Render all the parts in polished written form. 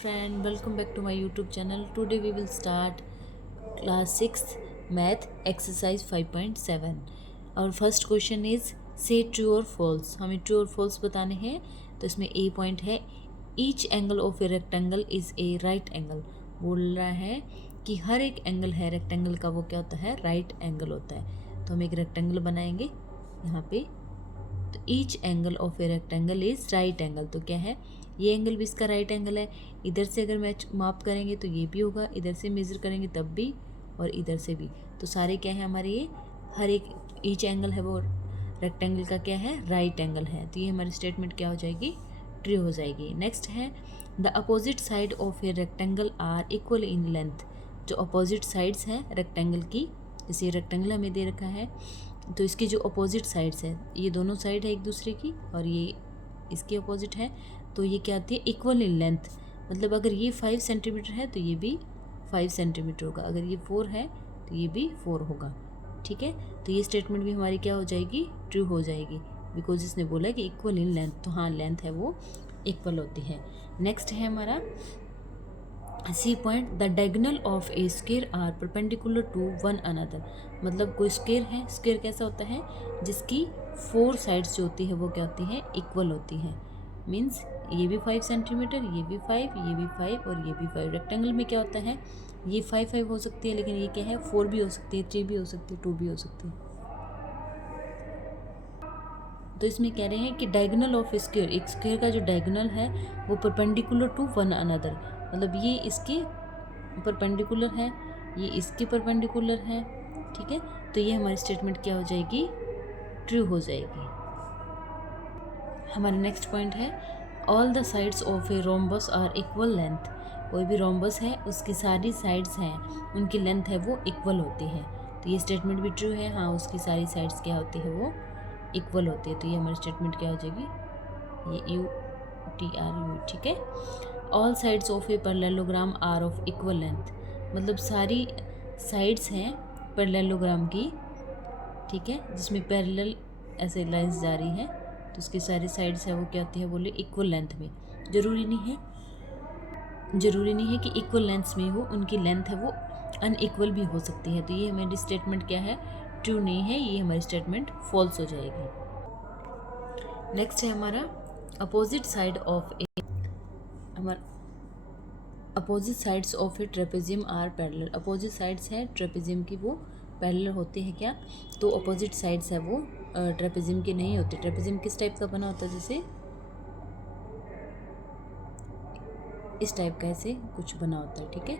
friend, welcome back to my YouTube channel. Today we will start class 6th math exercise 5.7. Our first question is say true or false. हमें true और false बताने हैं. तो इसमें A point है each angle of a rectangle is a right angle. बोल रहा है कि हर एक एंगल है रेक्टेंगल का वो क्या होता है, राइट एंगल होता है. तो हम एक रेक्टेंगल बनाएंगे यहाँ पे. तो each angle of a rectangle is right angle. तो क्या है, ये एंगल भी इसका राइट एंगल है. इधर से अगर मैच माप करेंगे तो ये भी होगा, इधर से मेज़र करेंगे तब भी, और इधर से भी. तो सारे क्या है हमारे, ये हर एक ईच एंगल है वो रेक्टेंगल का क्या है, राइट एंगल है. तो ये हमारी स्टेटमेंट क्या हो जाएगी, ट्रू हो जाएगी. नेक्स्ट है the opposite side of a rectangle are equal in length. जो अपोजिट साइड्स हैं रेक्टेंगल की, जैसे रेक्टेंगल हमें दे रखा है तो इसकी जो अपोजिट साइड्स है, ये दोनों साइड है एक दूसरे की और ये इसके अपोजिट है, तो ये क्या आती है, इक्वल इन लेंथ. मतलब अगर ये 5 सेंटीमीटर है तो ये भी 5 सेंटीमीटर होगा, अगर ये 4 है तो ये भी 4 होगा. ठीक है, तो ये स्टेटमेंट भी हमारी क्या हो जाएगी, ट्रू हो जाएगी, बिकॉज इसने बोला कि इक्वल इन लेंथ. तो हाँ, लेंथ है वो इक्वल होती है. नेक्स्ट है हमारा C point the diagonal of a square are perpendicular to one another. मतलब कोई स्क्वायर है, स्क्वायर कैसा होता है जिसकी 4 साइड्स जो होती है वो क्या होती है, इक्वल होती है. मीन्स ये भी 5 सेंटीमीटर, ये भी 5, ये भी 5 और ये भी 5. रेक्टेंगल में क्या होता है, ये 5 हो सकती है, लेकिन ये क्या है, 4 भी हो सकती है, 3 भी हो सकती है, 2 भी हो सकती है. तो इसमें कह रहे हैं कि डायगोनल ऑफ स्क्वायर, एक स्क्वायर का जो डायगोनल है वो परपेंडिकुलर टू वन अनदर. मतलब ये इसके परपेंडिकुलर है, ये इसके परपेंडिकुलर है. ठीक है, तो ये हमारी स्टेटमेंट क्या हो जाएगी, ट्रू हो जाएगी. हमारा नेक्स्ट पॉइंट है all the sides of a rhombus are equal length. कोई भी रोम्बस है उसकी सारी साइड्स हैं, उनकी लेंथ है वो इक्वल होती है. तो ये स्टेटमेंट भी ट्रू है. हाँ, उसकी सारी साइड्स क्या होती है, वो इक्वल होती है. तो ये हमारी स्टेटमेंट क्या हो जाएगी, ये UTRU. ठीक है, all sides of a parallelogram are of equal length. मतलब सारी साइड्स हैं पैरेललोग्राम की, ठीक है, जिसमें पैरेलल ऐसे लाइंस जा रही हैं, तो उसकी सारी साइड्स है वो क्या होती है, बोले इक्वल लेंथ में. ज़रूरी नहीं है कि इक्वल लेंथ्स में हो, उनकी लेंथ है वो अनइक्वल भी हो सकती है. तो ये हमारी स्टेटमेंट क्या है, ट्रू नहीं है, ये हमारी स्टेटमेंट फॉल्स हो जाएगी. नेक्स्ट है हमारा अपोजिट साइड ऑफ ए, हमारा opposite sides of a trapezium are parallel. Opposite sides है ट्रेपेजियम की, वो पैरेलल होते हैं क्या. तो अपोजिट साइड्स है वो ट्रेपेजियम की नहीं होती. ट्रेपेजियम किस टाइप का बना होता है, जैसे इस टाइप का ऐसे कुछ बना होता है. ठीक है,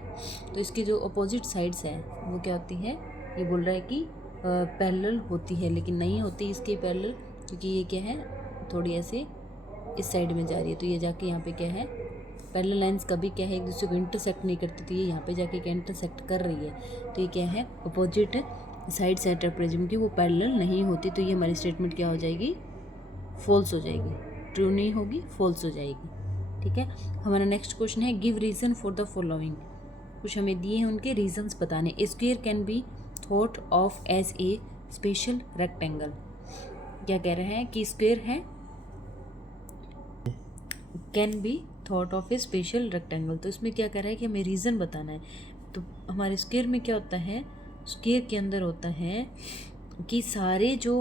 तो इसकी जो अपोजिट साइड्स है वो क्या होती है, ये बोल रहा है कि पैरेलल होती है, लेकिन नहीं होती इसके पैरेलल, क्योंकि ये क्या है, थोड़ी ऐसे इस साइड में जा रही है. तो ये जाके यहाँ पे क्या है, पैरेलल लाइंस कभी क्या है एक दूसरे को इंटरसेक्ट नहीं करती, तो ये यहाँ पे जाके क्या इंटरसेक्ट कर रही है. तो ये क्या है, अपोजिट साइड्स है ट्रेपेजियम की, वो पैरेलल नहीं होती. तो ये हमारी स्टेटमेंट क्या हो जाएगी, फॉल्स हो जाएगी, ट्रू नहीं होगी, फॉल्स हो जाएगी. ठीक है, हमारा नेक्स्ट क्वेश्चन है give reason for the following. कुछ हमें दिए हैं, उनके रीजंस बताने. A square can be thought of as a special rectangle. क्या कह रहे हैं कि स्क्वायर है, can be thought of a special rectangle. तो इसमें क्या कह रहा है कि हमें रीज़न बताना है. तो हमारे स्क्वायर में क्या होता है, स्क्वायर के अंदर होता है कि सारे जो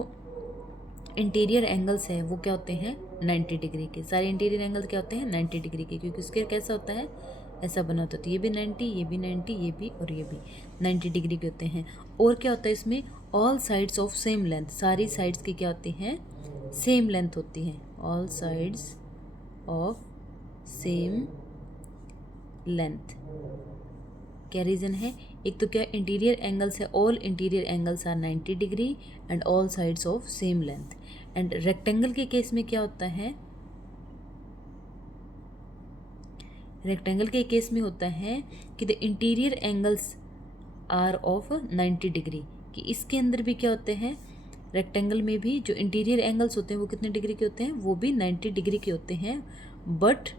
इंटीरियर एंगल्स हैं वो क्या होते हैं, 90 डिग्री के. सारे इंटीरियर एंगल क्या होते हैं, 90 डिग्री के, क्योंकि स्क्वायर कैसा होता है, ऐसा बना होता है. तो ये भी 90, ये भी 90, ये भी और ये भी 90 डिग्री के होते हैं. और क्या होता है इसमें, all sides of same length. सारी साइड्स की क्या होती हैं, सेम लेंथ होती हैं. All sides of same length. क्या रीज़न है, एक तो क्या इंटीरियर एंगल्स है, all interior angles are 90 degree and all sides of same length. And rectangle के केस में क्या होता है, रेक्टेंगल के केस में होता है कि the interior angles are of 90 degree. कि इसके अंदर भी क्या होते हैं, रेक्टेंगल में भी जो इंटीरियर एंगल्स होते हैं वो कितने डिग्री के होते हैं, वो भी 90 डिग्री के होते हैं. बट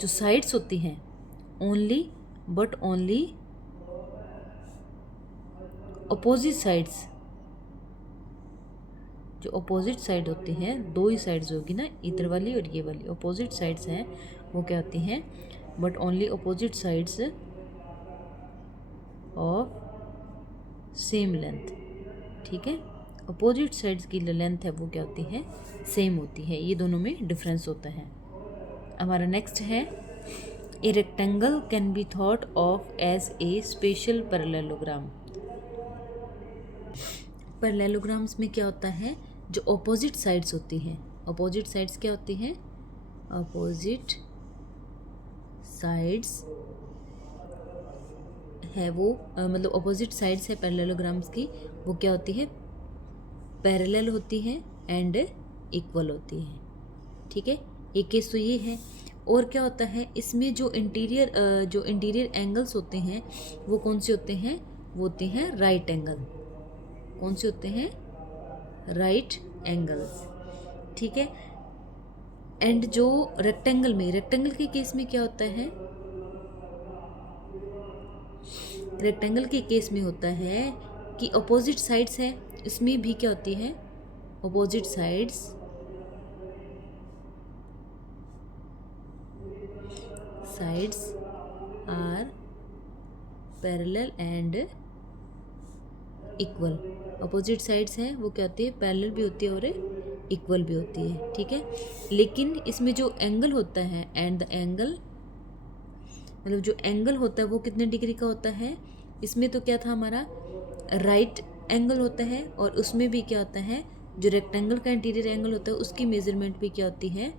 जो साइड्स होती हैं ओनली अपोजिट साइड्स, जो अपोजिट साइड होती हैं, 2 ही साइड्स होगी ना, इधर वाली और ये वाली अपोजिट साइड्स हैं, वो क्या होती हैं, but only opposite sides of same length. ठीक है, अपोजिट साइड्स की लेंथ है वो क्या होती है, सेम होती है, ये दोनों में डिफरेंस होता है। हमारा नेक्स्ट है a rectangle can be thought of as a special parallelogram. Parallelograms में क्या होता है, जो अपोजिट साइड्स होती हैं, अपोजिट साइड्स क्या होती हैं, अपोजिट साइड्स है वो मतलब अपोजिट साइड्स है पैरेललोग्राम्स की, वो क्या होती है, पैरेलल होती है एंड इक्वल होती है। ठीक है, एक केस तो ये है। और क्या होता है इसमें, जो इंटीरियर एंगल्स होते हैं वो कौन से होते हैं, वो होते हैं राइट एंगल। कौन से होते हैं, राइट एंगल्स। ठीक है, एंड जो रेक्टेंगल के केस में क्या होता है, रेक्टेंगल के केस में होता है कि अपोजिट साइड्स है, इसमें भी क्या होती है, opposite sides are parallel and equal. Opposite sides हैं वो क्या होती है, पैरेलल भी होती है और इक्वल भी होती है। ठीक है, लेकिन इसमें जो एंगल होता है एंड द एंगल, मतलब जो एंगल होता है वो कितने डिग्री का होता है, इसमें तो क्या था हमारा राइट एंगल होता है, और उसमें भी क्या होता है, जो रेक्टेंगल का इंटीरियर एंगल होता है उसकी मेजरमेंट भी क्या होती है,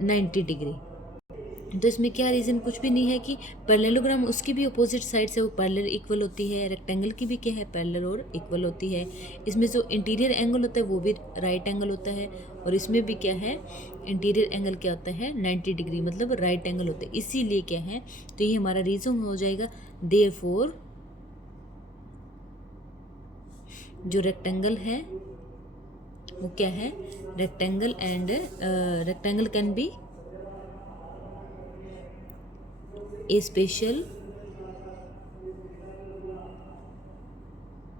90 डिग्री। तो इसमें क्या रीज़न, कुछ भी नहीं है कि पैरेललोग्राम उसकी भी अपोजिट साइड से वो पैरेलल इक्वल होती है, रेक्टेंगल की भी क्या है, पैरेलल और इक्वल होती है। इसमें जो इंटीरियर एंगल होता है वो भी राइट एंगल होता है, और इसमें भी क्या है, इंटीरियर एंगल क्या होता है, 90 डिग्री, मतलब राइट एंगल होता है। इसीलिए क्या है, तो ये हमारा रीज़न हो जाएगा, देयरफॉर जो रेक्टेंगल है वो क्या है, rectangle can B A special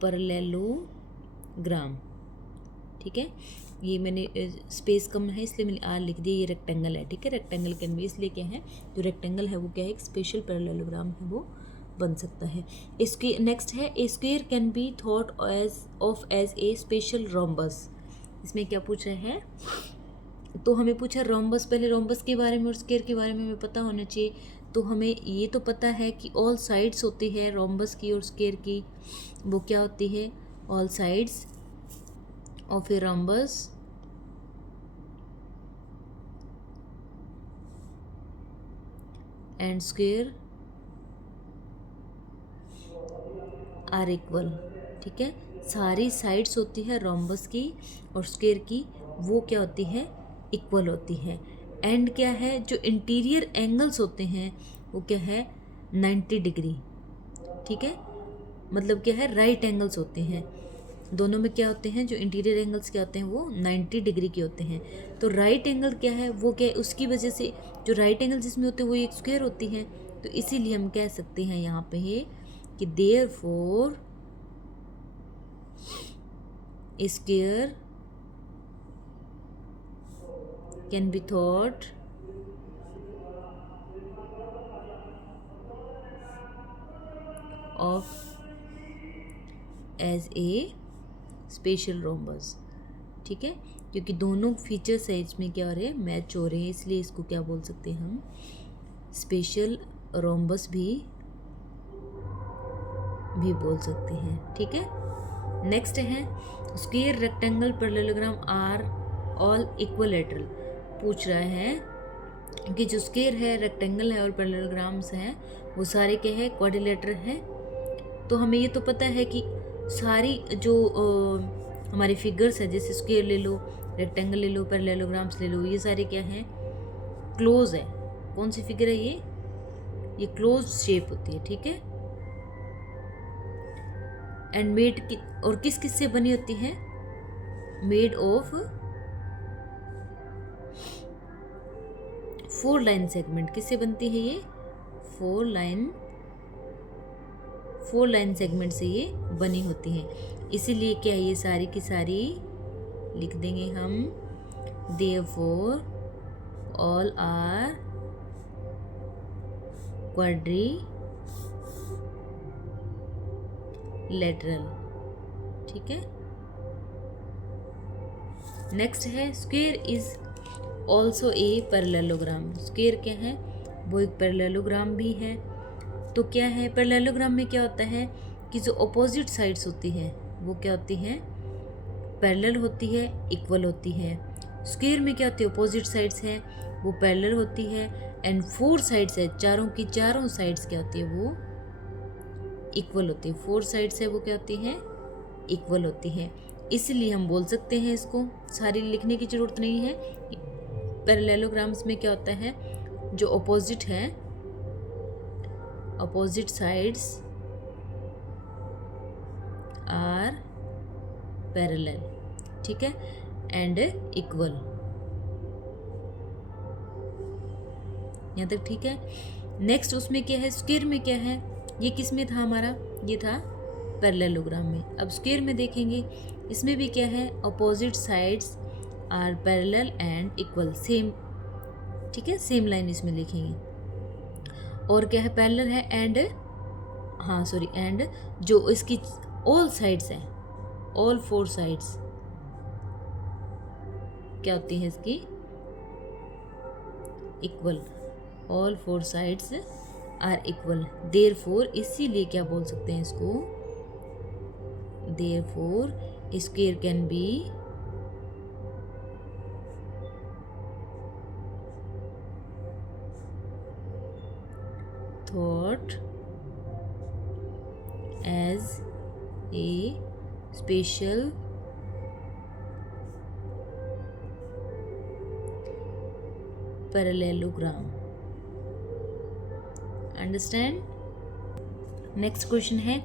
parallelogram. ठीक है, ये मैंने स्पेस कम है इसलिए मैंने आर लिख दिया, ये रेक्टेंगल है। ठीक है, रेक्टेंगल कैन बी, इसलिए क्या है, जो रेक्टेंगल है वो क्या है, एक स्पेशल पैरेललोग्राम है, वो बन सकता है। इसकी नेक्स्ट है, a square can be thought as a special rhombus. इसमें क्या पूछ रहे हैं, तो हमें पूछा रोम्बस, पहले रोम्बस के बारे में और स्क्वायर के बारे में हमें पता होना चाहिए। तो हमें ये तो पता है कि ऑल साइड्स होती है रोम्बस की और स्क्वायर की, वो क्या होती है, all sides of a rhombus and square are equal. ठीक है, सारी साइड्स होती है रोम्बस की और स्क्वायर की, वो क्या होती है, इक्वल होती है। एंड क्या है, जो इंटीरियर एंगल्स होते हैं वो क्या है, 90 डिग्री। ठीक है, मतलब क्या है, राइट एंगल्स होते हैं। दोनों में क्या होते हैं, जो इंटीरियर एंगल्स क्या होते हैं वो 90 डिग्री के होते हैं। तो राइट एंगल क्या है, वो क्या है, उसकी वजह से जो राइट एंगल जिसमें होते हैं वो एक स्क्वायर होती है। तो इसीलिए हम कह सकते हैं यहाँ पे है कि therefore a square can be thought of as a special rhombus. ठीक है, क्योंकि दोनों फीचर्स है इसमें क्या हो रहे हैं, मैच हो रहे हैं, इसलिए इसको क्या बोल सकते हैं हम, स्पेशल रोम्बस भी बोल सकते हैं। ठीक है, नेक्स्ट है square rectangle parallelogram are all equilateral. पूछ रहा है कि जो स्क्वायर है, रेक्टेंगल है और पैरेललोग्राम्स हैं वो सारे क्या है, क्वाड्रिलेटरल हैं। तो हमें ये तो पता है कि सारी जो हमारी फिगर्स है, जैसे स्क्वायर ले लो, रेक्टेंगल ले लो, पैरेललोग्राम्स ले लो, ये सारे क्या हैं, क्लोज है। कौन सी फिगर है ये क्लोज शेप होती है। ठीक है, एंड मेड और किस किस से बनी होती है, मेड ऑफ 4 लाइन सेगमेंट। किससे बनती है ये, 4 लाइन सेगमेंट से ये बनी होती है। इसीलिए क्या ये सारी की सारी लिख देंगे हम, देयरफॉर ऑल आर क्वाड्रिलेटरल। ठीक है। नेक्स्ट है square is also a parallelogram. Square क्या है, वो एक पैरेललोग्राम भी है। तो क्या है, पैरेललोग्राम में क्या होता है कि जो अपोजिट साइड्स होती है वो क्या होती हैं, पैरेलल होती है, इक्वल होती है। स्क्वेयर में क्या होती है, अपोजिट साइड्स है वो पैरेलल होती है, एंड 4 साइड्स है, चारों की चारों साइड्स क्या होती है, वो इक्वल होती है। 4 साइड्स है वो क्या होती है, इक्वल होती है। इसलिए हम बोल सकते हैं, इसको सारी लिखने की जरूरत नहीं है। पैरेललोग्राम्स में क्या होता है, जो अपोजिट है, अपोजिट साइड्स आर पैरेलल, ठीक है, एंड इक्वल। यहाँ तक ठीक है। नेक्स्ट उसमें क्या है, स्क्वायर में क्या है, ये किस में था हमारा, ये था पैरेललोग्राम में। अब स्क्वायर में देखेंगे, इसमें भी क्या है, opposite sides are parallel and equal, same, ठीक है, सेम लाइन इसमें लिखेंगे। और क्या है, पैरेलल है एंड, हाँ सॉरी, एंड जो इसकी ऑल साइड्स हैं, ऑल 4 साइड्स क्या होती है इसकी, equal. All 4 sides are equal, therefore, इसीलिए क्या बोल सकते हैं इसको, therefore square can be thought as a special parallelogram. Understand? Next question है,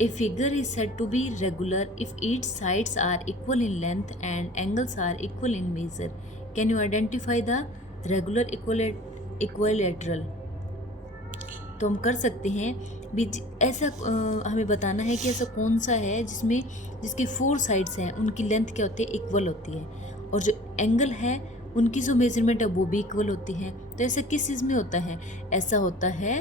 a figure is said to be regular if its sides are equal in length and angles are equal in measure. Can you identify the regular equilateral? तो हम कर सकते हैं भी, ऐसा हमें बताना है कि ऐसा कौन सा है जिसकी 4 साइड्स हैं, उनकी लेंथ क्या होती है, इक्वल होती है, और जो एंगल है उनकी जो मेजरमेंट है वो भी इक्वल होती है। तो ऐसा किस चीज़ में होता है, ऐसा होता है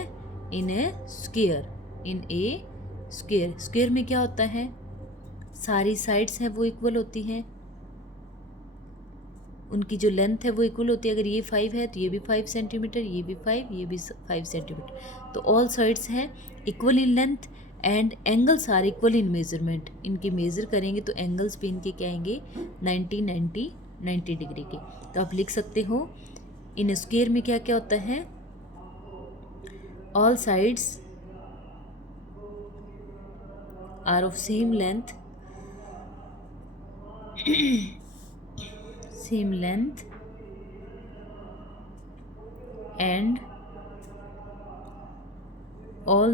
इन ए स्क्वायर, इन ए स्क्वायर। स्क्वायर में क्या होता है, सारी साइड्स हैं वो इक्वल होती हैं, उनकी जो लेंथ है वो इक्वल होती है। अगर ये 5 है तो ये भी 5 सेंटीमीटर, ये भी 5, ये भी 5 सेंटीमीटर। तो ऑल साइड्स हैं equal in length and angles are equal in measurement. इनके मेज़र करेंगे तो एंगल्स भी इनके क्या आएंगे, 90 डिग्री के। तो आप लिख सकते हो, इन स्क्वायर में क्या क्या होता है, all sides are of same length and all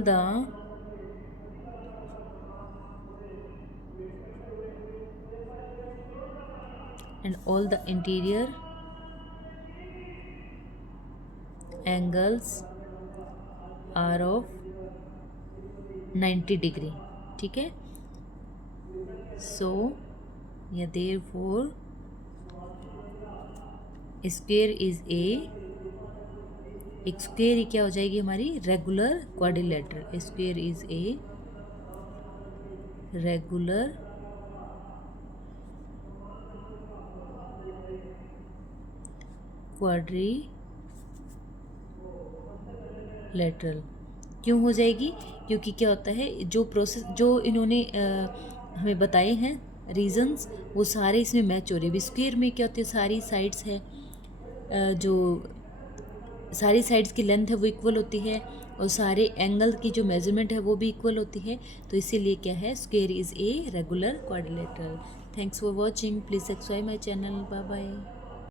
the interior angles are of 90 degree, ठीक है। सो या therefore स्क्वायर इज एक स्क्वायर ही क्या हो जाएगी हमारी, regular quadrilateral. Square is a regular quadrilateral. क्यों हो जाएगी, क्योंकि क्या होता है, जो प्रोसेस जो इन्होंने हमें बताए हैं रीजंस, वो सारे इसमें मैच हो रहे हैं। स्क्वायर में क्या होते हैं, सारी साइड्स है, जो सारी साइड्स की लेंथ है वो इक्वल होती है, और सारे एंगल की जो मेजरमेंट है वो भी इक्वल होती है। तो इसीलिए क्या है, square is a regular quadrilateral. Thanks for watching, please subscribe my channel, bye bye.